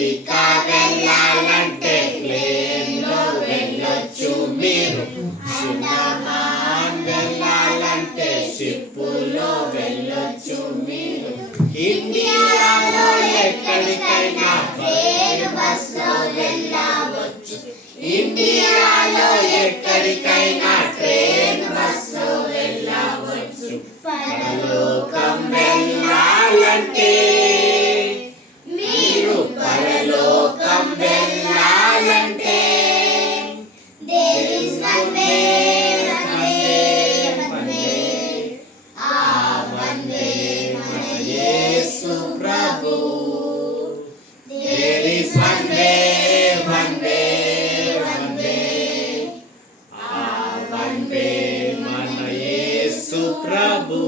America వెళ్ళాలంటే ప్లేన్లో వెళ్ళొచ్చు మీరు. అండమాన్ వెళ్ళాలంటే షిప్పులో వెళ్ళొచ్చు మీరు. ఇండియాలో ఎక్కడికైనా ట్రైన్ బస్సులో వెళ్ళవచ్చు. ఇండియాలో ఎక్కడికైనా ట్రైన్ బస్సులో వెళ్ళవచ్చు. పరలోకం వెళ్ళాలంటే మీరు పరలోకం వెళ్ళాలంటే there is one way, one way, one way. ఆ one way మన యేసు ప్రభు. There is one way, one way, one way. ఆ one way మన యేసు ప్రభు.